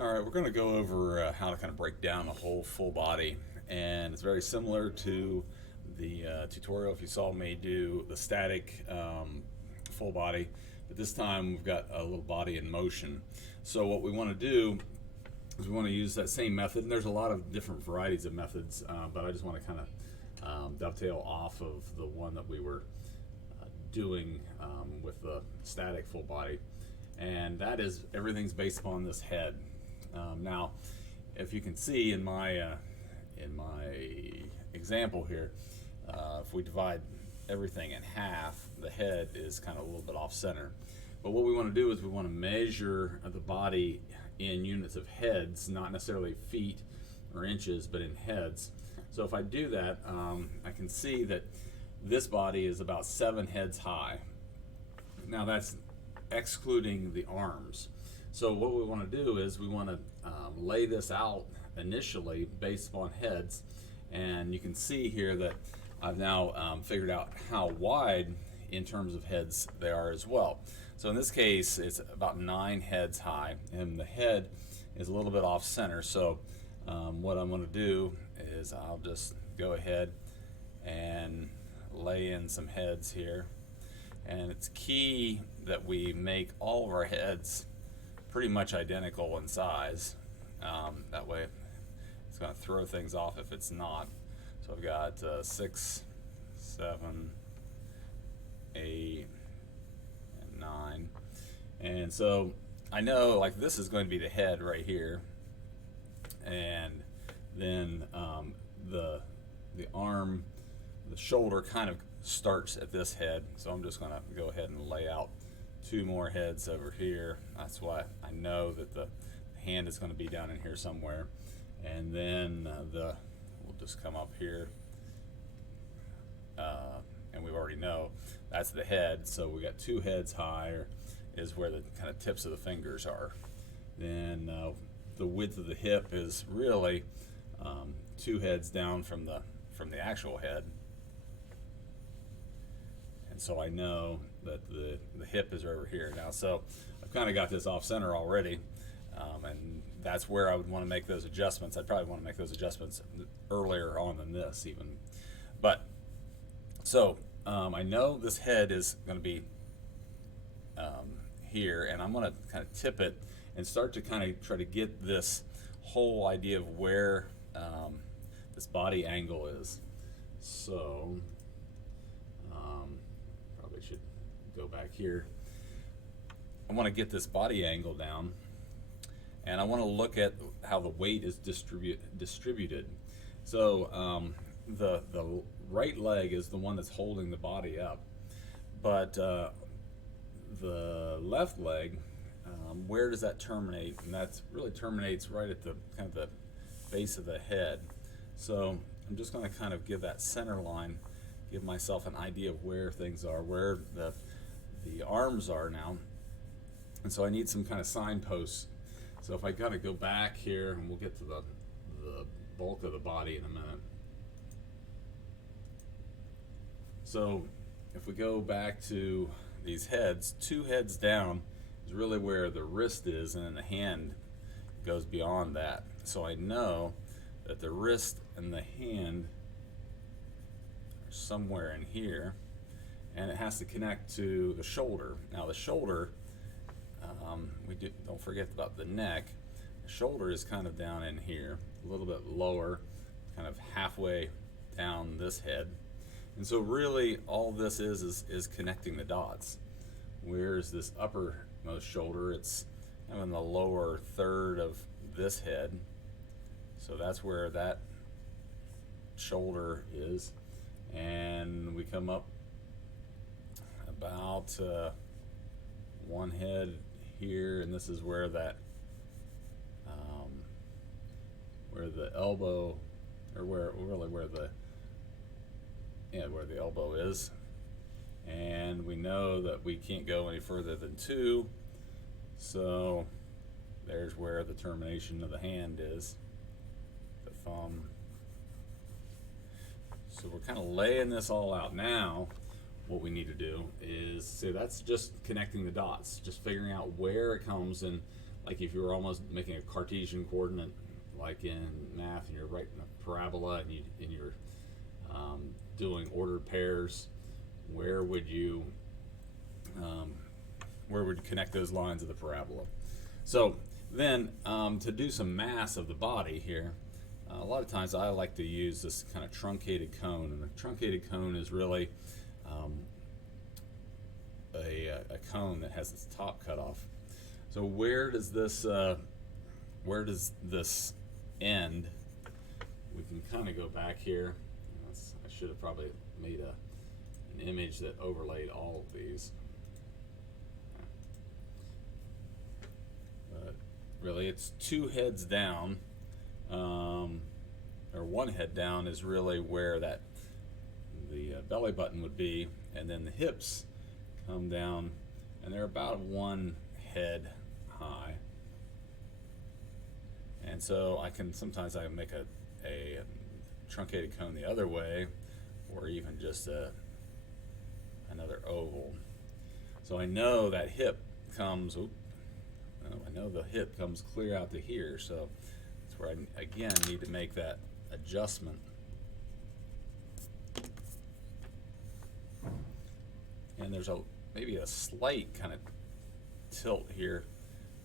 All right, we're going to go over how to kind of break down a whole full body, and it's very similar to the tutorial if you saw me do the static full body, but this time we've got a little body in motion. So what we want to do is we want to use that same method, and there's a lot of different varieties of methods, but I just want to kind of dovetail off of the one that we were doing with the static full body, and that is everything's based upon this head. Now, if you can see in my example here, if we divide everything in half, the head is kind of a little bit off center. But what we want to do is we want to measure the body in units of heads, not necessarily feet or inches, but in heads. So if I do that, I can see that this body is about 7 heads high. Now that's excluding the arms. So what we want to do is we want to lay this out initially based upon heads, and you can see here that I've now figured out how wide in terms of heads they are as well. So in this case it's about 9 heads high, and the head is a little bit off center. So what I'm going to do is I'll just go ahead and lay in some heads here, and it's key that we make all of our heads pretty much identical in size. That way it's going to throw things off if it's not. So I've got 6, 7, 8, and 9. And so I know like this is going to be the head right here, and then the arm, the shoulder kind of starts at this head. So I'm just going to go ahead and lay out 2 more heads over here. That's why I know that the hand is going to be down in here somewhere. And then we'll just come up here, and we already know that's the head. So we got 2 heads higher is where the kind of tips of the fingers are. Then the width of the hip is really 2 heads down from the actual head. And so I know that the hip is over here. Now, so I've kind of got this off center already, and that's where I would want to make those adjustments. I'd probably want to make those adjustments earlier on than this even. But so I know this head is going to be here, and I'm going to kind of tip it and start to kind of try to get this whole idea of where this body angle is. So probably should go back here. I want to get this body angle down, and I want to look at how the weight is distributed. So the right leg is the one that's holding the body up, but the left leg, where does that terminate? And that really terminates right at the kind of the base of the head. So I'm just going to kind of give that center line, give myself an idea of where things are, where the arms are now. And so I need some kind of signposts. So if I kind of go back here, and we'll get to the bulk of the body in a minute. So if we go back to these heads, 2 heads down is really where the wrist is, and then the hand goes beyond that. So I know that the wrist and the hand are somewhere in here, and it has to connect to the shoulder. Now the shoulder, don't forget about the neck. The shoulder is kind of down in here, a little bit lower, kind of halfway down this head. And so really all this is connecting the dots. Where's this uppermost shoulder? It's kind of in the lower third of this head. So that's where that shoulder is. And we come up about 1 head here, and this is where that where the elbow, or where the elbow is. And we know that we can't go any further than 2, so there's where the termination of the hand is, the thumb. So we're kind of laying this all out. Now what we need to do is, see, that's just connecting the dots, just figuring out where it comes. And like if you were almost making a Cartesian coordinate, like in math, and you're writing a parabola, and you're doing ordered pairs, where would you connect those lines of the parabola? So then to do some mass of the body here, a lot of times I like to use this kind of truncated cone, and the truncated cone is really a cone that has its top cut off. So where does this end? We can kind of go back here. I should have probably made an image that overlaid all of these. But really, it's two heads down, or one head down is really where the belly button would be, and then the hips come down, and they're about one head high. And so sometimes I make a truncated cone the other way, or even just another oval. So I know that hip comes, I know the hip comes clear out to here, so that's where I again need to make that adjustment. And there's maybe a slight kind of tilt here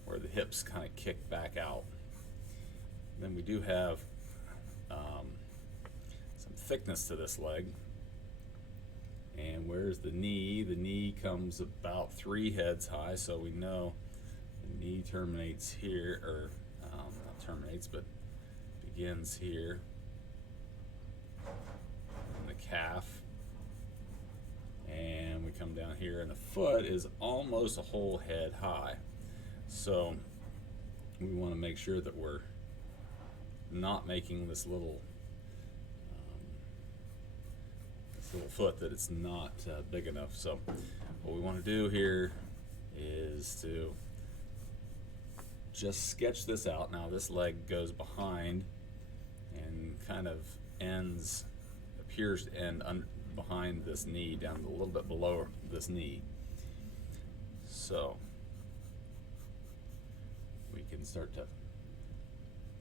where the hips kind of kick back out. Then we do have some thickness to this leg. And where's the knee? The knee comes about 3 heads high, so we know the knee terminates here, or not terminates, but begins here. And the calf. And we come down here, and the foot is almost a whole head high. So we want to make sure that we're not making this little foot, that it's not big enough. So what we want to do here is to just sketch this out. Now this leg goes behind and kind of appears to end behind this knee, down a little bit below this knee. So we can start to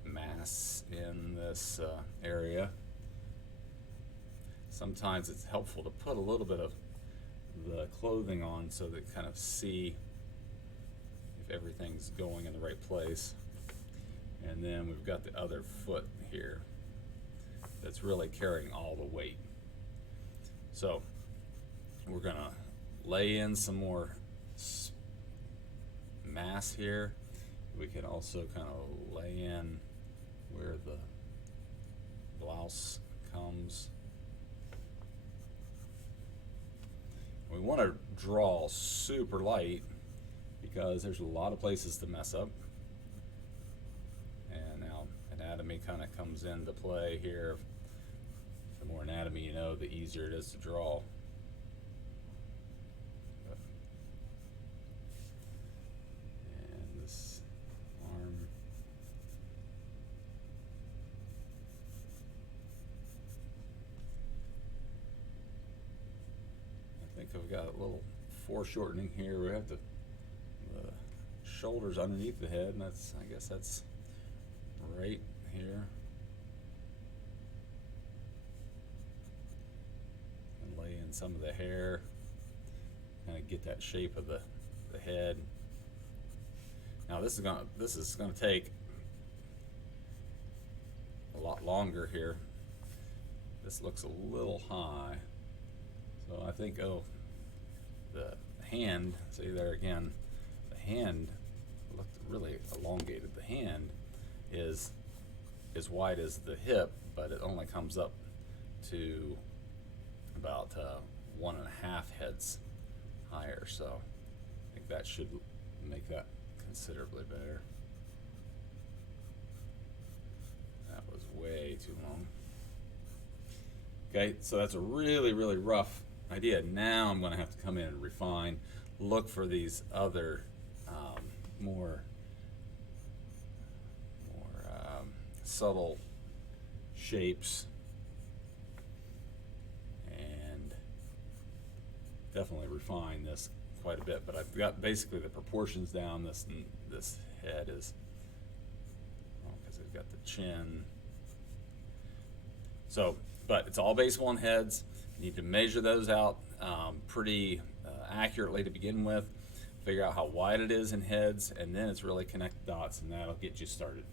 mass in this area. Sometimes it's helpful to put a little bit of the clothing on so that kind of see if everything's going in the right place. And then we've got the other foot here that's really carrying all the weight. So we're gonna lay in some more mass here. We can also kind of lay in where the blouse comes. We want to draw super light because there's a lot of places to mess up. And now anatomy kind of comes into play here. The more anatomy you know, the easier it is to draw. And this arm. I think I've got a little foreshortening here. We have the shoulders underneath the head, and I guess that's right here. And lay in some of the hair, kind of get that shape of the head. Now this is gonna take a lot longer here. This looks a little high. So I think, the hand, see there again, the hand looked really elongated. The hand is as wide as the hip, but it only comes up to about 1.5 heads higher. So I think that should make that considerably better. That was way too long. Okay, so that's a really, really rough idea. Now I'm going to have to come in and refine, look for these other more subtle shapes, and definitely refine this quite a bit, but I've got basically the proportions down. This head is, because I've got the chin. So, but it's all baseball and heads. You need to measure those out pretty accurately to begin with. Figure out how wide it is in heads, and then it's really connect the dots, and that'll get you started.